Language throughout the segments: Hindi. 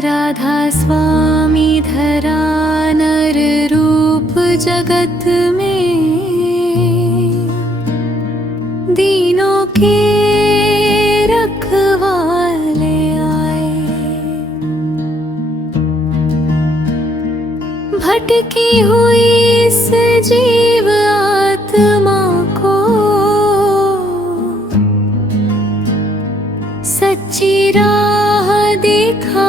राधा स्वामी धरा नर रूप जगत में, दीनों के रखवाले आए। भटकी हुई इस जीव आत्मा को सच्ची राह दिखाने,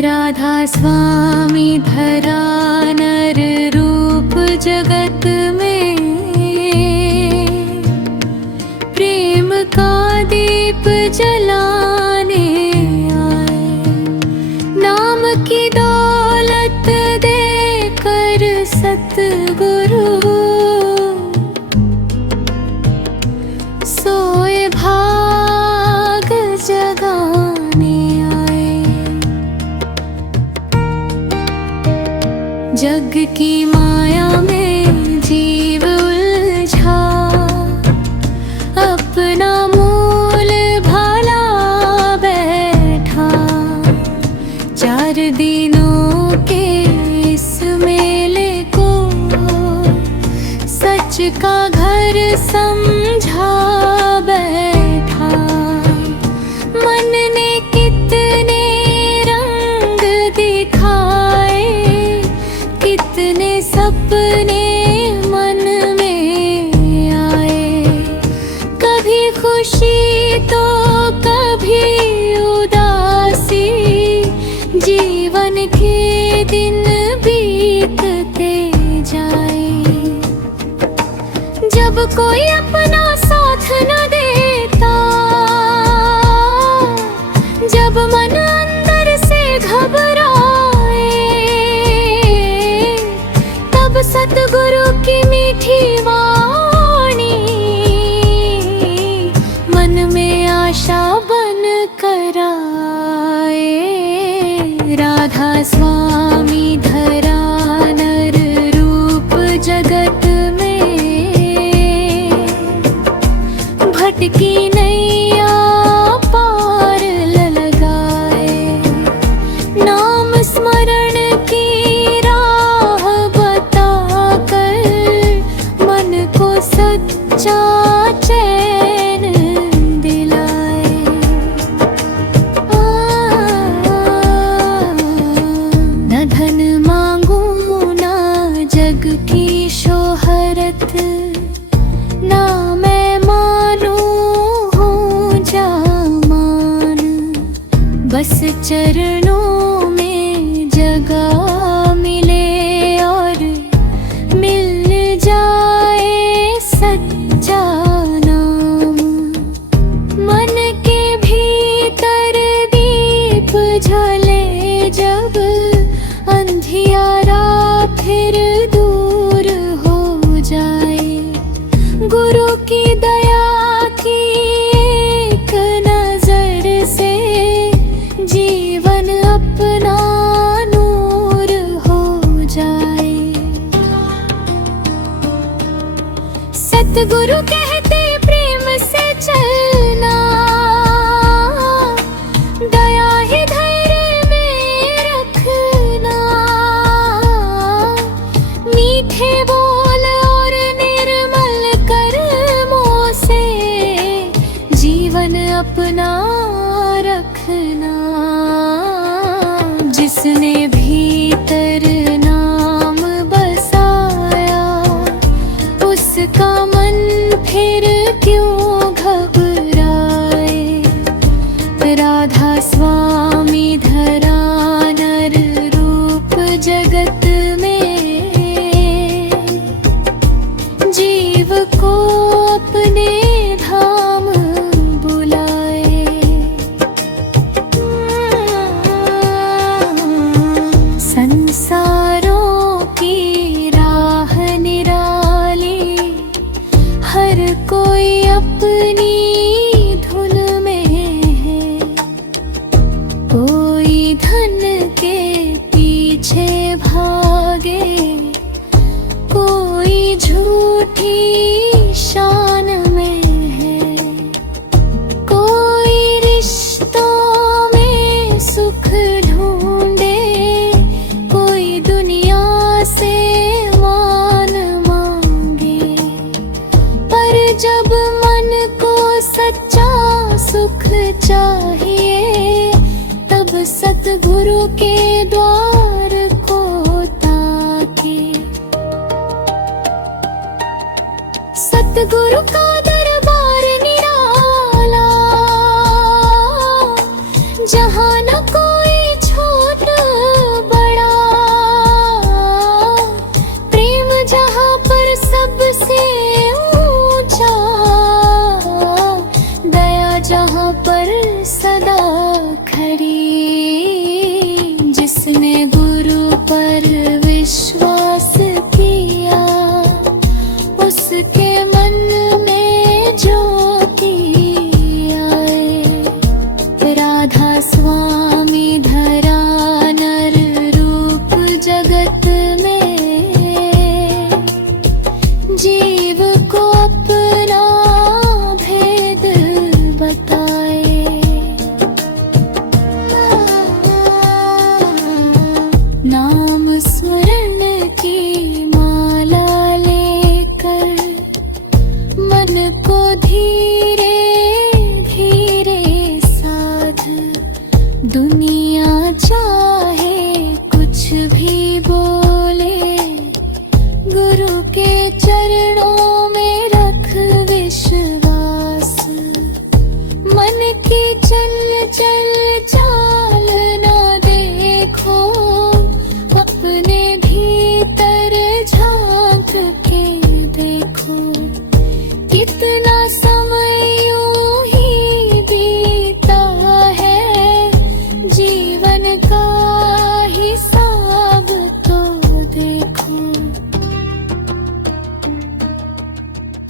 राधा स्वामी धरा नर रूप जगत में, प्रेम का दीप जलाने आए। नाम की दौलत देकर सतगुरु सोए भाग जगाने आए। जग की माया में जीव उलझा, अपना मूल भला बैठा। चार दिनों के इस मेले को सच का घर समझा बैठा। मन ने कितने रंग दिखाए, कितने सपने मन में आए। कभी खुशी तो कभी उदासी, जीवन के दिन बीतते जाए। जब कोई अपना साथ न देता, जब मन अंदर से घबराए, तब सतगुरु की मीठी वाणी मन में आशा बन कर आए। राधा स्वामी धरा नर रूप जगत में, भटकी नैया पार लगाए। नाम स्मरण की राह बताकर मन को सच्चा चैन दिलाए। न धन मांगू ना जग की शोहरत, ना मैं मानू हूँ जामान। बस चरणों में जगह मिले और मिल जाए सच्चा नाम। मन के भीतर दीप जले जब, अंधियारा फिर दूर हो जाए। गुरु की दया की एक नजर से जीवन अपना नूर हो जाए। सतगुरु कहते प्रेम से चलना, दया ही धैर्य में रखना। मीठे बोल और निर्मल कर्मों से जीवन अपना रखना। जिसने भीतर नाम बसाया, उसका मन फिर क्यों घबराए। राधा स्वामी धरा नर रूप जगत में, जीव को अपने धाम बुलाए। संसारों की राह निराली, हर कोई अपनी धुन में है। कोई धन के पीछे भागे, कोई झूठी शान में है। सतगुरु का दरबार निराला, जहाँ न कोई छोट बड़ा, प्रेम जहाँ पर सबसे ऊंचा, दया जहाँ पर सदा खड़ी। जिसने गुरु पर विश्वास किया, उसके मन में ज्योति आए। राधा स्वामी धरा नर रूप जगत में, जीव को अपना भेद बताए। नाम स्मरण की माला लेकर, मन को धीरे धीरे साध। दुनिया चाहे कुछ भी बोले, गुरु के चरणों में रख विश्वास। मन की चल चल चाल ना देखो, अपने भीतर झांक के देखो। कितना समय यूं ही बीता है, जीवन का हिसाब तो देखो।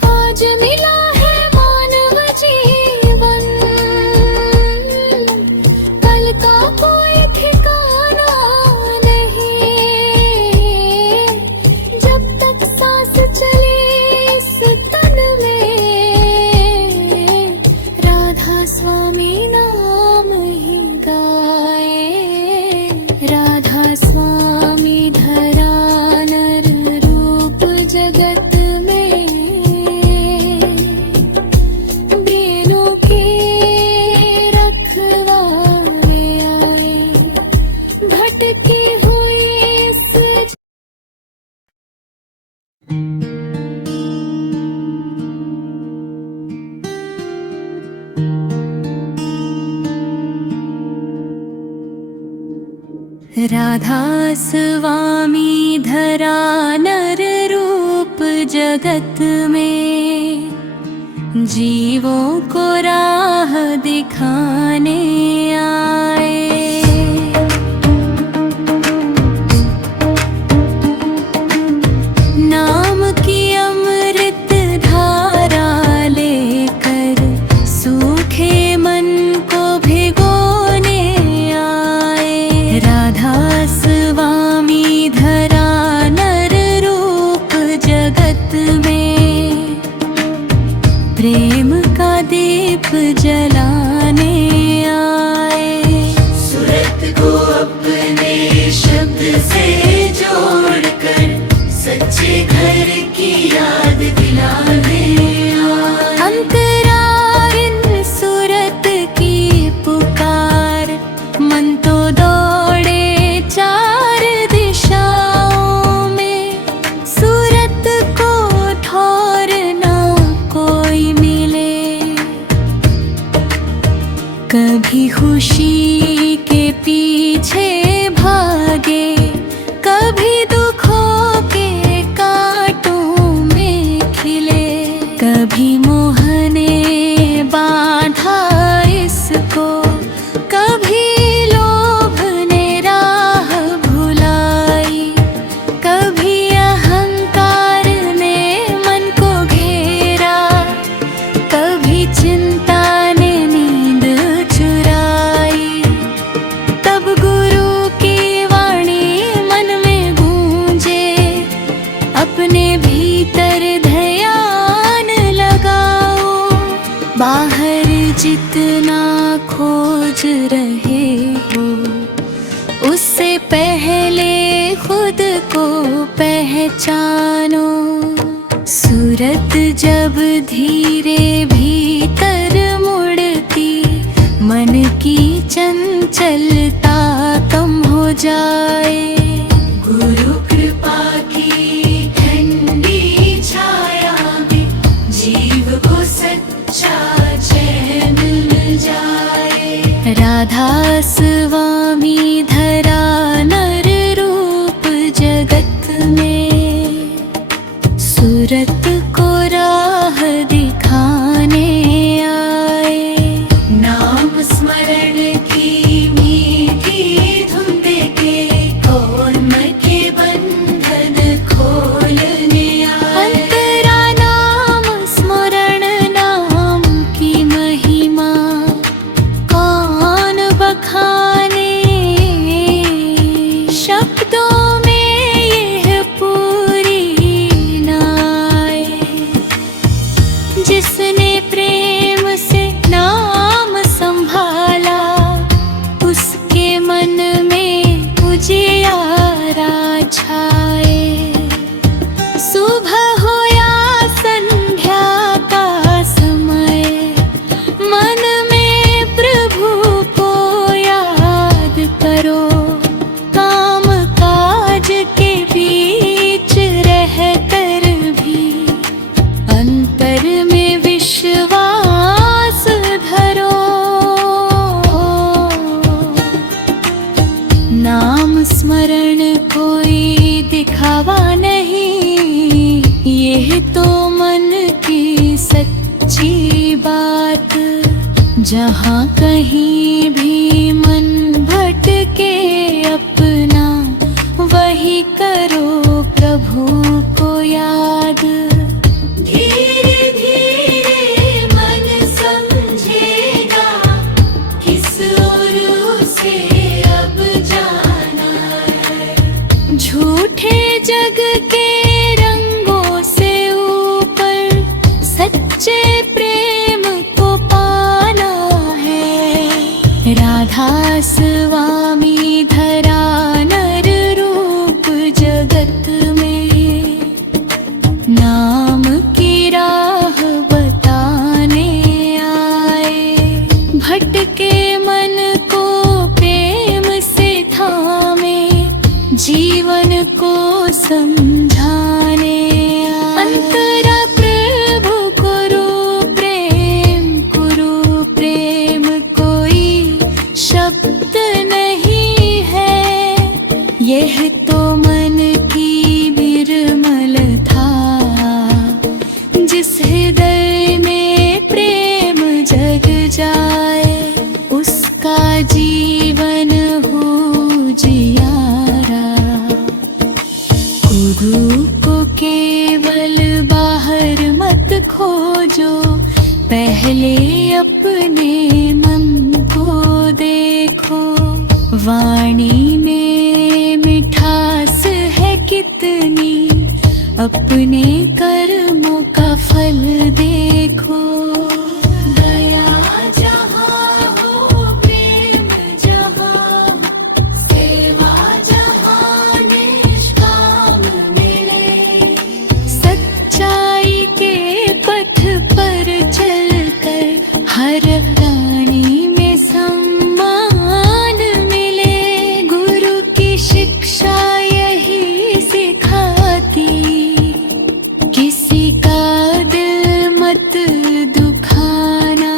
आज मिला है मानव जीवन, कल का कोई ठिकाना नहीं। जब तक सांस चले इस तन में, राधा स्वामी नाम ही गाए। राधा स्वामी धरा नर रूप जगत में, ब्रेनों के रखवाले आए। भटकी हुई इस राधा स्वामी धरा नर रूप जगत में, जीवों को राह दिखाने आए। नाम की अमृत धारा लेकर, सूखे मन को भिगोने आए। राधा स्वामी धरा नर रूप जगत में, प्रेम का दीप जलाने आए। सूरत को अपने शब्द से जोड़कर, सच्चे घर की याद दिलाने आए। अंतरा इन सूरत की पुकार, मन तो दौड़े चार दिशाओं में। सूरत को ठौर ना कोई मिले, कभी खुशी के पीछे भागे, कभी दुखों के कांटों में खिले। कभी मोह ने बांधा इसको, कभी लोभ ने राह भुलाई। कभी अहंकार ने मन को घेरा, कभी चिंता ने नींद चुराई। तब गुरु की वाणी मन में गूंजे, अपने भीतर ध्यान लगाओ। बाहर जितना खोज रहे हो, उससे पहले खुद को पहचानो। सूरत जब धीरे भीतर मुड़ती, मन की चंचलता कम हो जाए। गुरु कृपा की ठंडी छाया में राधा स्वामी धरा नर रूप जगत में, सूरत को राह दिखाने आए। नाम स्मरण की मीठी धुन देके कौन के बंधन खोलने आए। अंतरा नाम स्मरण नाम की महिमा कौन बखाने, शब्दों में यह पूरी न आए। जिसने प्रेम से नाम संभाला, उसके मन में उजियारा छाए। सुबह हो या संध्या का समय, मन में प्रभु को याद करो। काम काज के बीच रहकर भी अंतर में विश्वास धरो। नाम स्मरण कोई दिखावा नहीं, यह तो मन की सच्ची बात। जहाँ कहीं भी मन भटके अपना, वही करो प्रभु को याद। धीरे धीरे मन समझेगा किस ओर उसे अब जाना है। झूठे जग के रंगों से ऊपर सच्चे प्रेम को पाना है। राधा स्वामी धरा नर रूप जगत में, नाम की राह बताने आए। भटके मन को प्रेम से थामे, जीवन को समझाने आए। अंतरा प्रभु कुरु प्रेम कोई शब्द नहीं है। यह तो मन की निर्मलता, जिस हृदय में प्रेम जग जाए, उसका जीवन हो जियारा। गुरु को केवल बाहर मत खोजो, पहले अपने मन को देखो। वाणी में मिठास है कितनी, अपने कर्मों का फल देखो। दया जहाँ हो प्रेम जहाँ हो, सेवा जहाँ निष्काम मिले। सच्चाई के पथ पर चलकर हर प्राणी में सम्मान मिले। गुरु की शिक्षा यही सिखाती, किसी का दिल मत दुखाना।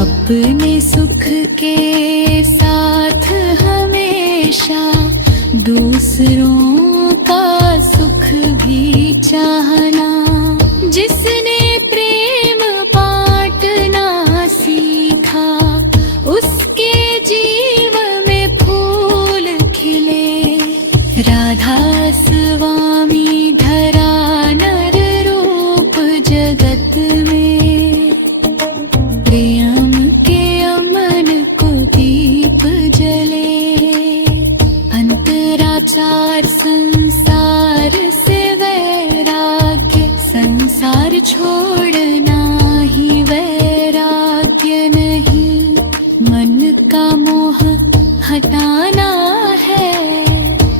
अपने सुख के साथ हमेशा दूसरों का सुख भी चाहना। जिसने प्रेम बांटना सीखा, उसके जीवन में फूल खिले। राधा स्वामी धरा नर रूप जगत में, प्रेम के अमन को दीप जले। अंतराचार संसार से वैराग्य, संसार छोड़ना ही वैराग्य नहीं। मन का मोह हटाना है,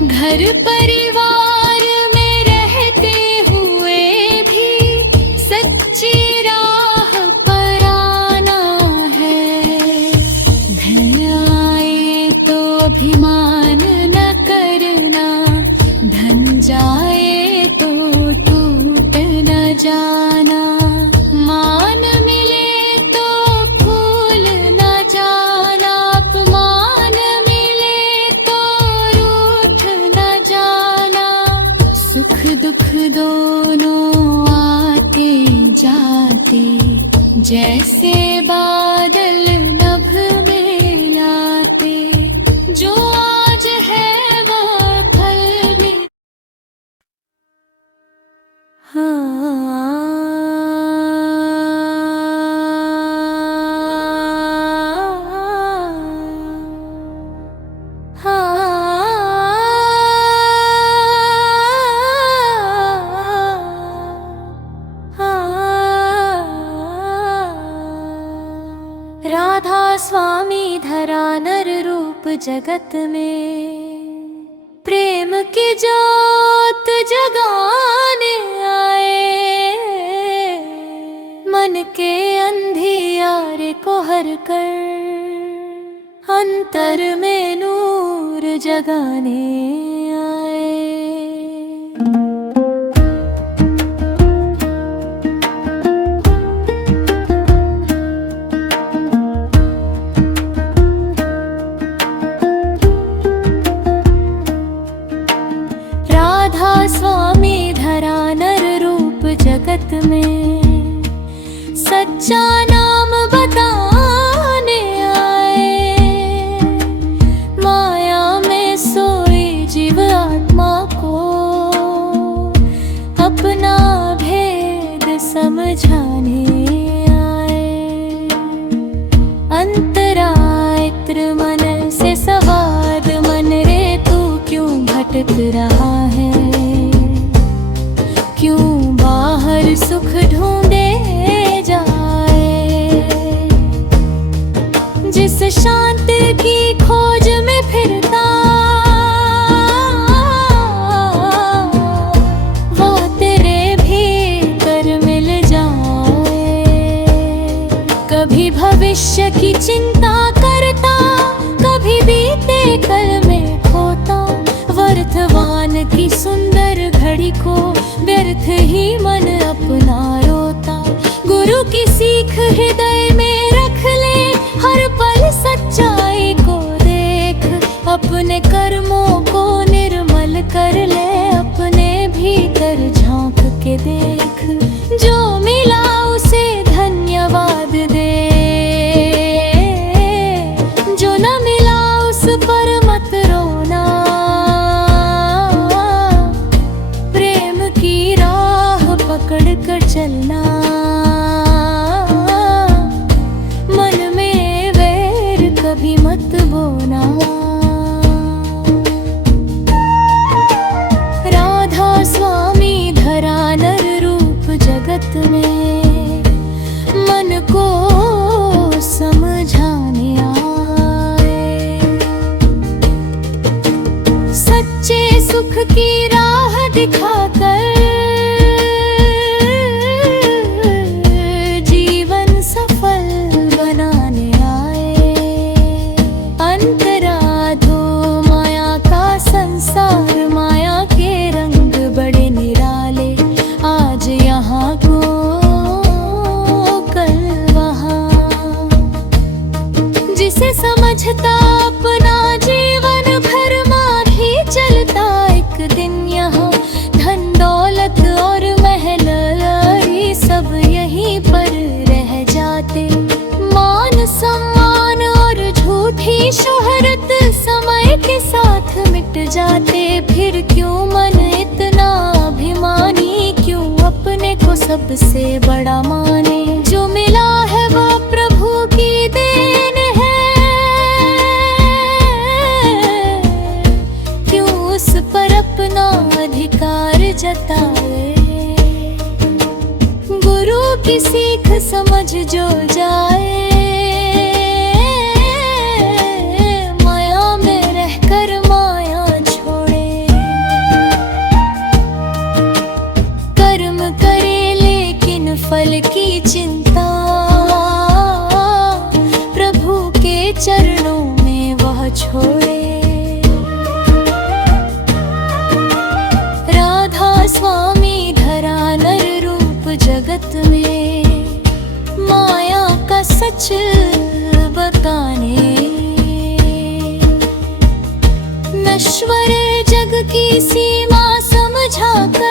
घर परिवार में रहते हुए भी सच्ची राह पर आना है। धन आए तो अभिमान न करना, धन जाए तो टूट न जाना। मान मिले तो फूल न जाना, सुख दुख दोनों आते जाते, जैसे बादल नभ में लाते, जो आज है वो कल भी। राधा स्वामी धरा नर रूप जगत में, प्रेम की जोत जगाने आए। मन के अंधियारे को हर कर, अंतर में नूर जगाने आए। स्वामी धरा नर रूप जगत में, सच्चा नाम बताने आए। माया में सोई जीव आत्मा को, अपना भेद समझाने आए। अंतरायत्र मन से सवाद, मन रे तू क्यों भटक रहा है? क्यों बाहर सुख ढूंढे जाए? जिस शांति की खोज में फिरता, वो तेरे भीतर मिल जाए। कभी भविष्य की चिंता करता, कभी बीते कल में खोता। वर्तमान की सुंदर घड़ी को व्यर्थ ही मन अपना रोता। गुरु की सीख हृदय में रख ले, हर पल सच्चाई को देख। अपने कर्मों को निर्मल कर ले, अपने भीतर झांक के देख। जो मिला उसे धन्यवाद दे, जो न मिला उस पर मत रोना। पकड़ कर चलना, मन में वैर कभी मत बोना। राधा स्वामी धरा नर रूप जगत में, मन को समझाने आए। सच्चे सुख की राह दिखाकर, माया के रंग बड़े निराले। आज यहाँ को कल वहाँ, जिसे समझता अपना जीवन भर मार ही चलता। एक दिन यहाँ धन दौलत और महल सब यहीं पर रह जाते। मान सम्मान और झूठी शोहरत समय के साथ मिट जाते। फिर क्यों मन इतना अभिमानी, क्यों अपने को सबसे बड़ा माने? जो मिला है वो प्रभु की देन है, क्यों उस पर अपना अधिकार जताए? गुरु की सीख समझ जो जाए, फल की चिंता प्रभु के चरणों में वह छोड़े। राधा स्वामी धरा नर रूप जगत में, माया का सच बताने। नश्वर जग की सीमा समझा कर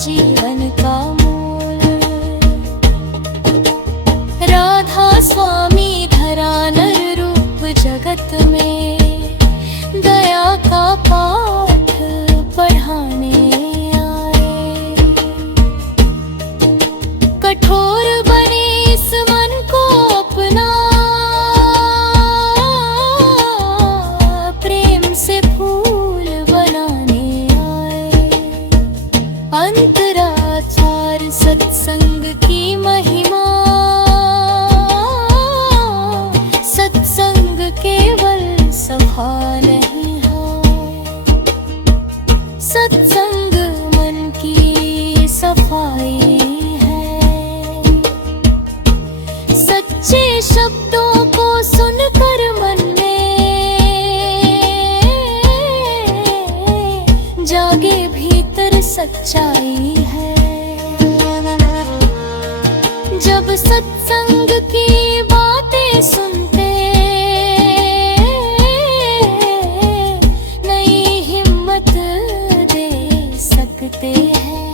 जीवन का मूल। राधा स्वामी धरा नर रूप जगत में, दया का पाठ पढ़ाने आए। कठोर बने इस मन को अपना, प्रेम से फूल बनाने आए। अंतराचार सत्संग की महिमा, सत्संग केवल सभा नहीं है, सत्संग मन की सफाई है। सच्चे शब्दों को सुनकर मन में जागे भीतर सच्चाई है। जब सत्संग की बातें सुनते, नई हिम्मत दे सकते हैं।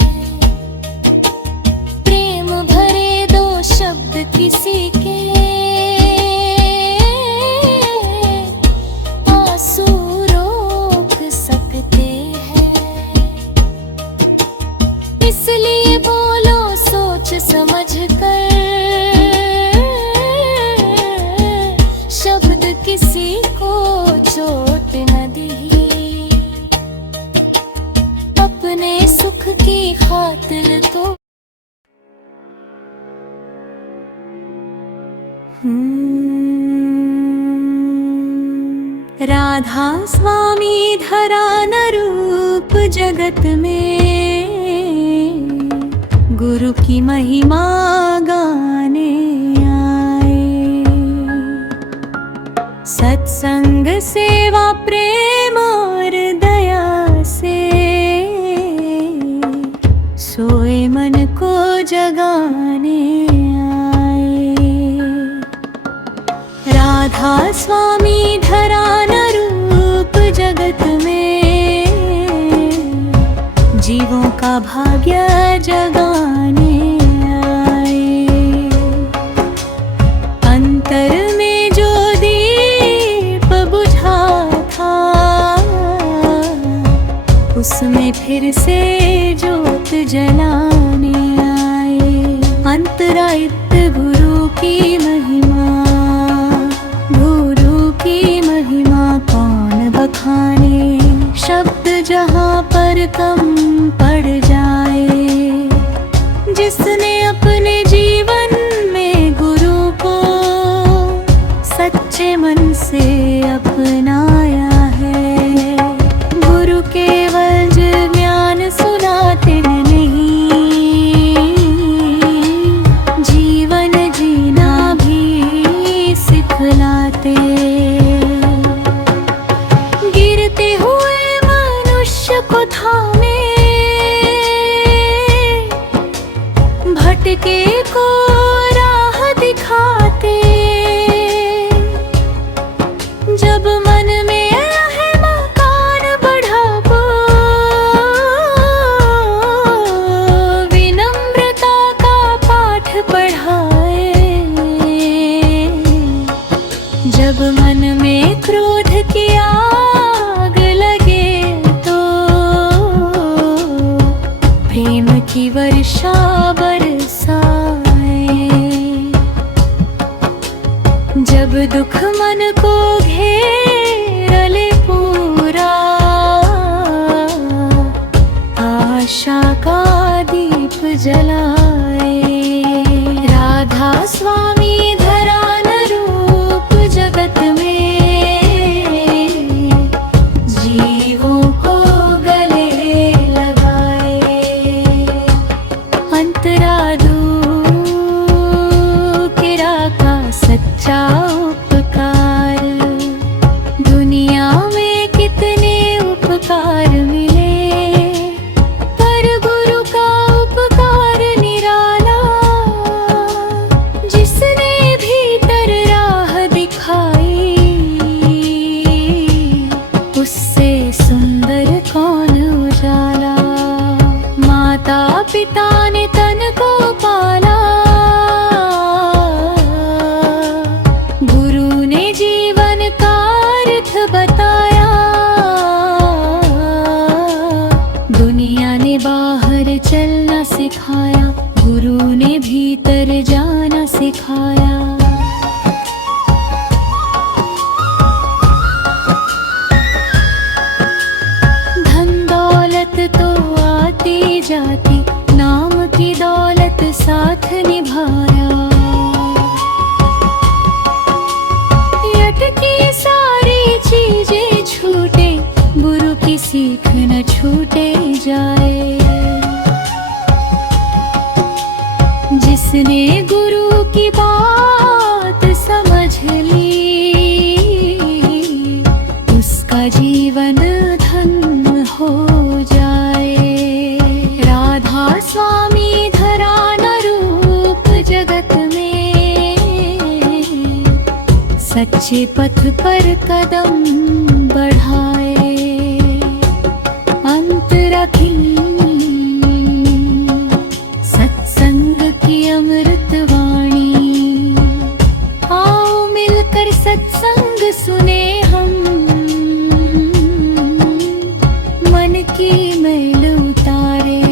प्रेम भरे दो शब्द किसी के, आंसू रोक सकते हैं। इसलिए बोलो सोच समझ कर, शब्द किसी को चोट न दी। अपने सुख की खातिर तो राधा स्वामी धरा न रूप जगत में, गुरु की महिमा गाने आए। सत्संग सेवा प्रेम और दया से, सोए मन को जगाने आए। राधा स्वामी धरा न रूप जगत में, जीवों का भाग्य जगाने आए। अंतर में जो दीप बुझा था, उसमें फिर से ज्योत जलाने आए। अंतरायित गुरु की महिमा, गुरु की महिमा कौन बखाने। शब्द जहाँ पर कम पड़ जाए, जिसने अपने जीवन में गुरु को सच्चे मन से अपनाया है। गुरु केवल ज्ञान सुनाते नहीं, जीवन जीना भी सिखलाते। गिरते हुए मनुष्य को थामे, भटके को राह दिखाते। जब मन में है मकान बढ़ाओ, विनम्रता का पाठ पढ़ाए। जब मन में क्रोध की आग लगे तो, प्रेम की वर्षा बरसाए। जब दुख मन को घेर ले पूरा, आशा का दीप जलाए। राधा स्वामी धरा न रूप जगत में, जीवों को गले लगाए। अंतरा दूकिरा का सच्चा उपकार, दुनिया में कितने उपकार मिले, पर गुरु का उपकार निराला। जिस पिता ने तन को पाला, गुरु ने जीवन का अर्थ बताया। दुनिया ने बाहर चलना सिखाया, गुरु ने भीतर जाना सिखाया। तो आती जाती, नाम की दौलत साथ निभाया। यटकी सारी चीजें छूटे, गुरु की सीख न छूटे जाए। जिसने गुरु की बात समझ ली, उसका जीवन धन्य हो जाए। राधा स्वामी धरा न रूप जगत में, सच्चे पथ पर कदम बढ़ाए। अंतराखी सत्संग की अमृत वाणी, आओ मिलकर सत्संग सुने हम। मन की मैल उतारे,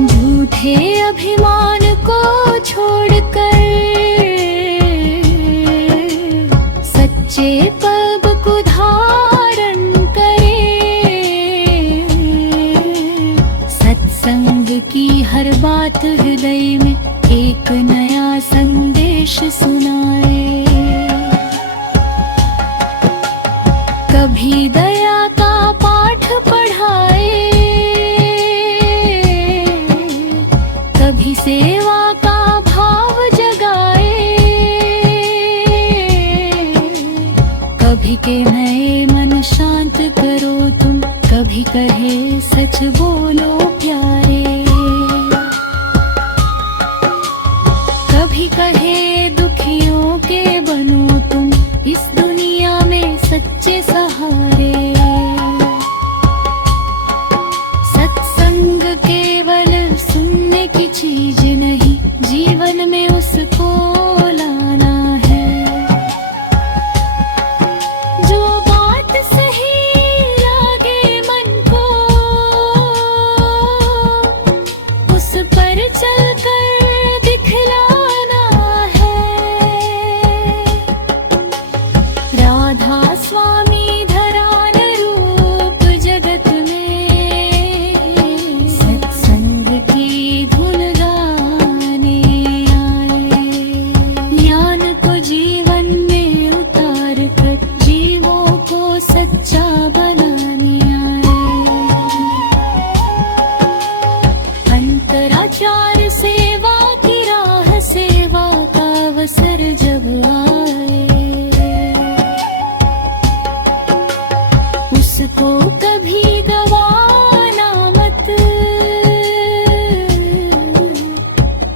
झूठे अभिमान को छोड़कर, सच्चे पब को धारण करे। सत्संग की हर बात हृदय में एक नया संदेश सुनाए। कभी दया का पाठ पढ़ाए, कभी सेवा का भाव जगाए। कभी के नए मन शांत करो तुम, कभी कहे सच बोलो प्यारे। कभी कहे दुखियों के बनो तुम, इस दुनिया में सच्चे सहारे। सत्संग केवल सुनने की चीज नहीं, जीवन में उसको लाना है। जो बात सही लागे मन को, उस पर चलकर दिखलाना है। राधा स्वामी धरा न रूप जगत में, सत्संग की धुन गाने आए। ज्ञान को जीवन में उतार कर, जीवों को सच्चा बनाने आए। अंतराचार सेवा की राह, सेवा का अवसर जब आए, उसको कभी गवाना मत।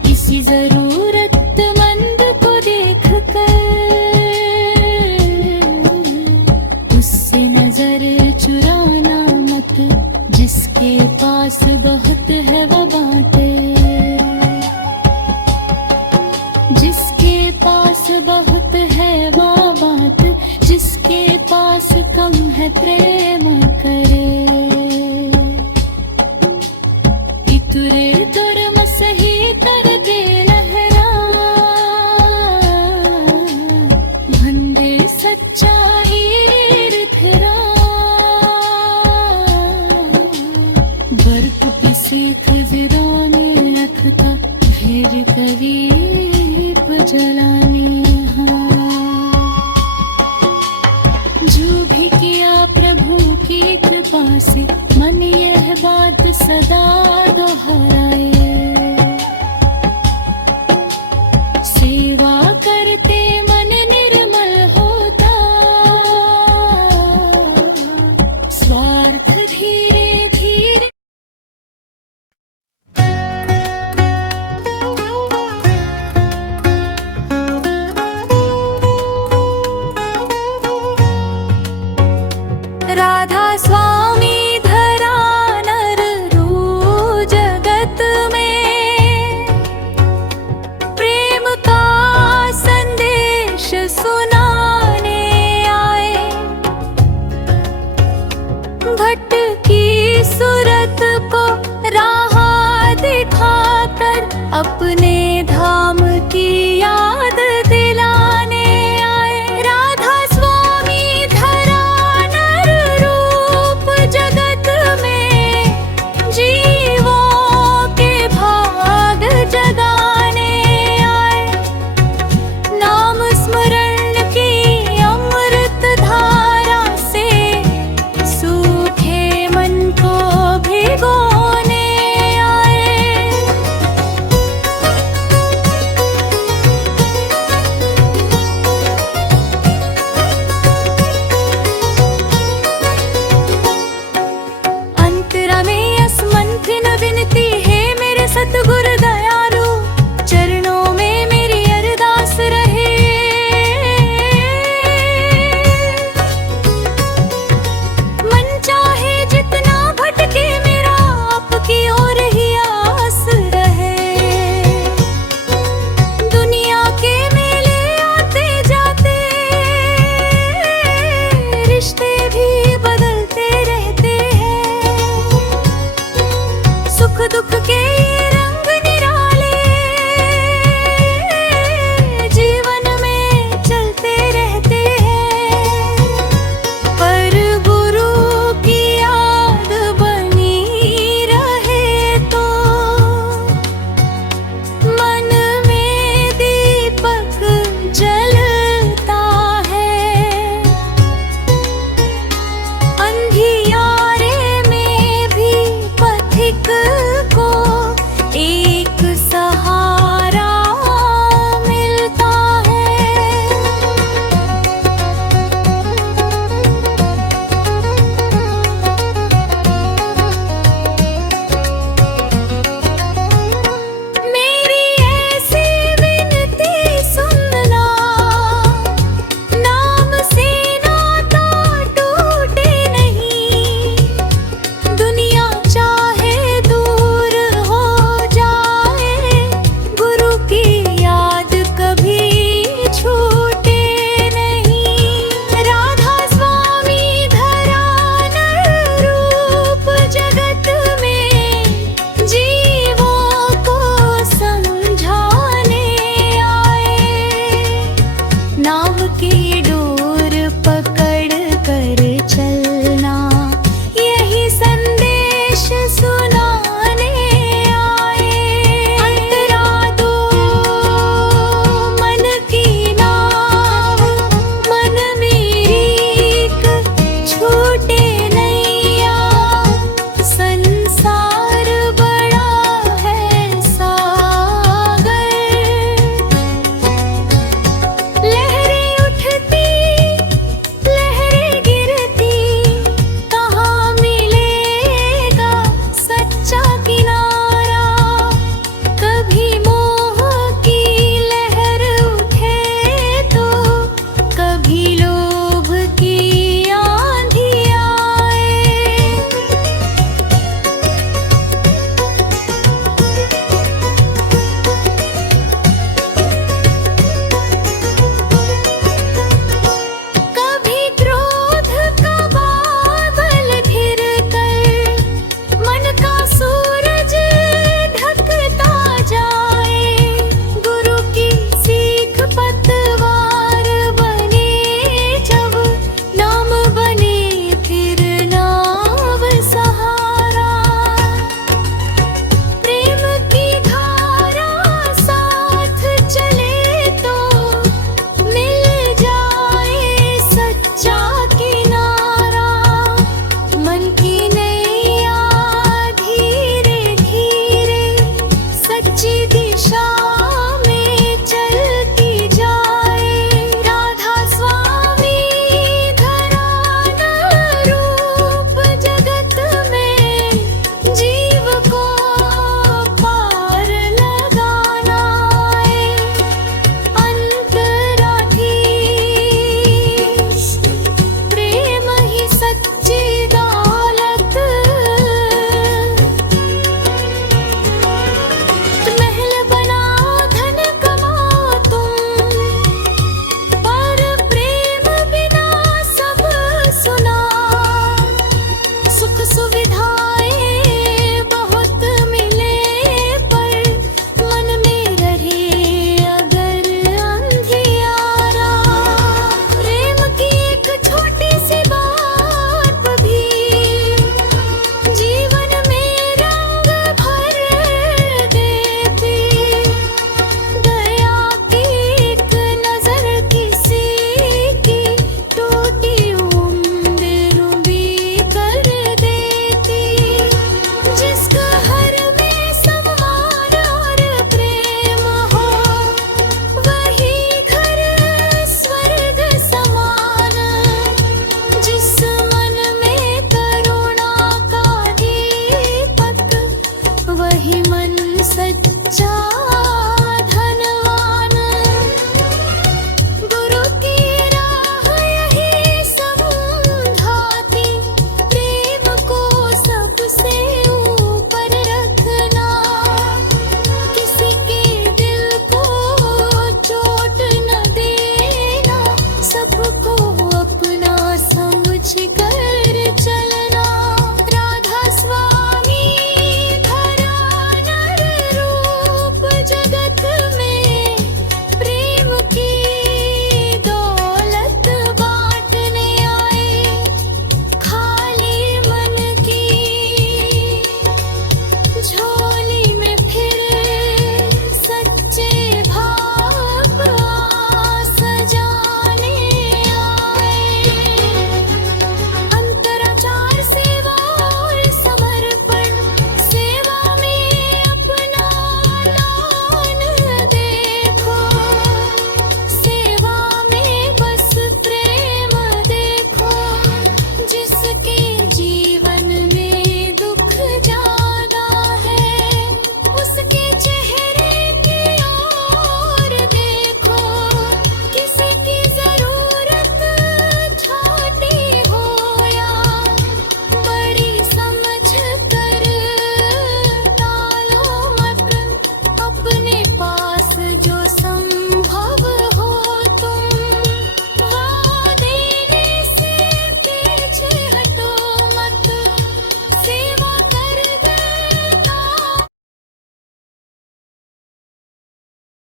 किसी जरूरतमंद को देख कर, उससे नजर चुराना मत। जिसके पास बहुत है वो बांटे, जिसके पास बहुत है वो बात। जिसके पास कम है प्रेम करे। इतुरे तुरम सही तर दे लहरा, भंडे सच्चाई रिखरा। बर्फ की सीख जिरा में रखता, फिर करीब जलाने। जो भी किया प्रभु की कृपा से, मन यह बात सदा दोहराए। सेवा करते मन निर्मल होता, स्वार्थ धीरे धीरे। राधा स्वामी धरा की सूरत को राह दिखाकर अपने